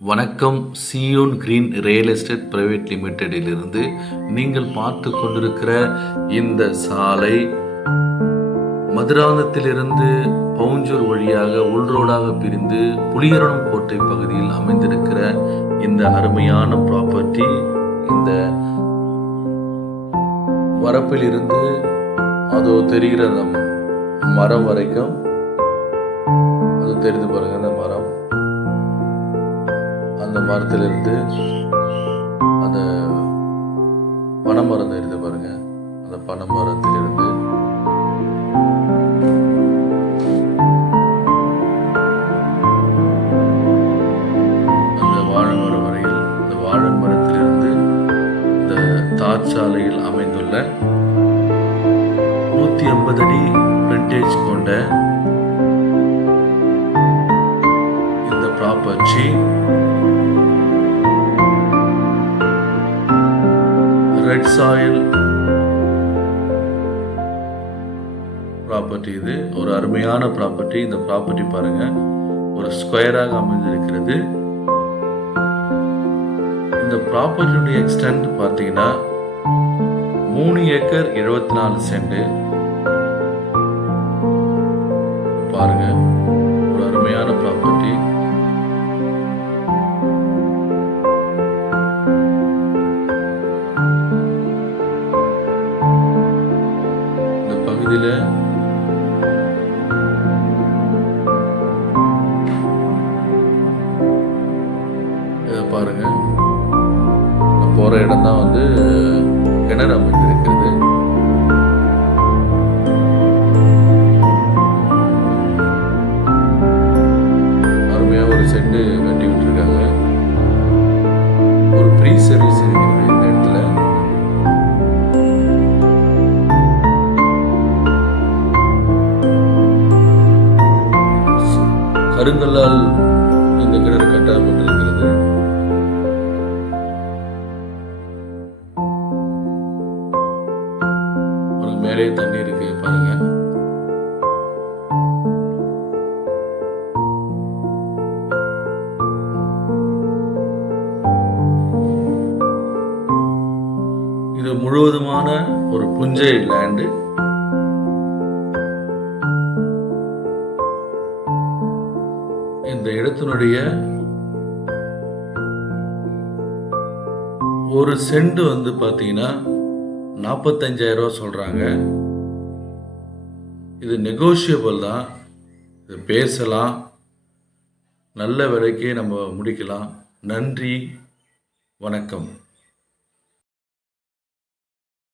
வணக்கம். Zion green real estate private லிமிடெடிலிருந்து நீங்கள் பார்த்து கொண்டிருக்கிற இந்த சாலை மதுராந்தகத்திலிருந்து பவுஞ்சூர் வழியாக உள்ரோடாக பிரிந்து புலியரணம் கோட்டை பகுதியில் அமைந்திருக்கிற இந்த அருமையான ப்ராப்பர்ட்டி இந்த வரப்பில் இருந்து அதோ தெரிகிற மரம் வரைக்கும் அது தெரிந்து பாருங்க. அந்த மரம், அந்த மரத்திலிருந்து அந்த பனைமரம் தெரியுது பாருங்க. அந்த பனைமரத்திலிருந்து அந்த வாழை மரம் வரையில், இந்த வாழை மரத்திலிருந்து இந்த தார்ச்சாலையில் அமைந்துள்ள 180 அடி ஃப்ரண்டேஜ் கொண்ட இந்த ப்ராப்பர்ட்டி ரெட் சாயில் ப்ராப்பர்ட்டி. இது ஒரு அருமையான ப்ராப்பர்ட்டி. இந்த ப்ராப்பர்ட்டி பாருங்க, ஒரு ஸ்கொயராக அமைந்திருக்கிறது. இந்த ப்ராப்பர்ட்டியுடைய எக்ஸ்டென்ட் பார்த்தீங்கன்னா 3 ஏக்கர் 74 சென்ட். பாருங்க, ஒரு அருமையான ப்ராப்பர்ட்டி. பகுதியில் பாருங்க, போற இடம் தான் கிணறு அமைந்திருக்கிறது. அருமையா ஒரு செட்டு கட்டி விட்டுருக்காங்க. ஒரு ப்ரீ சர்வீஸ் இருக்கிறது இந்த இடத்துல. கருங்கல்லால் இந்த கிணறு கட்டப்பட்டிருக்கிறது. மேலே தண்ணி இருக்கு பாருங்க. இது முழுவதுமான ஒரு புஞ்சை லேண்டு. இந்த இடத்தினுடைய ஒரு சென்ட் பார்த்தீங்கன்னா 45,000 ரூபா சொல்றாங்க. இது நெகோஷியபிள் தான். இது பேசலாம், நல்ல விலைக்கே நம்ம முடிக்கலாம். நன்றி, வணக்கம்.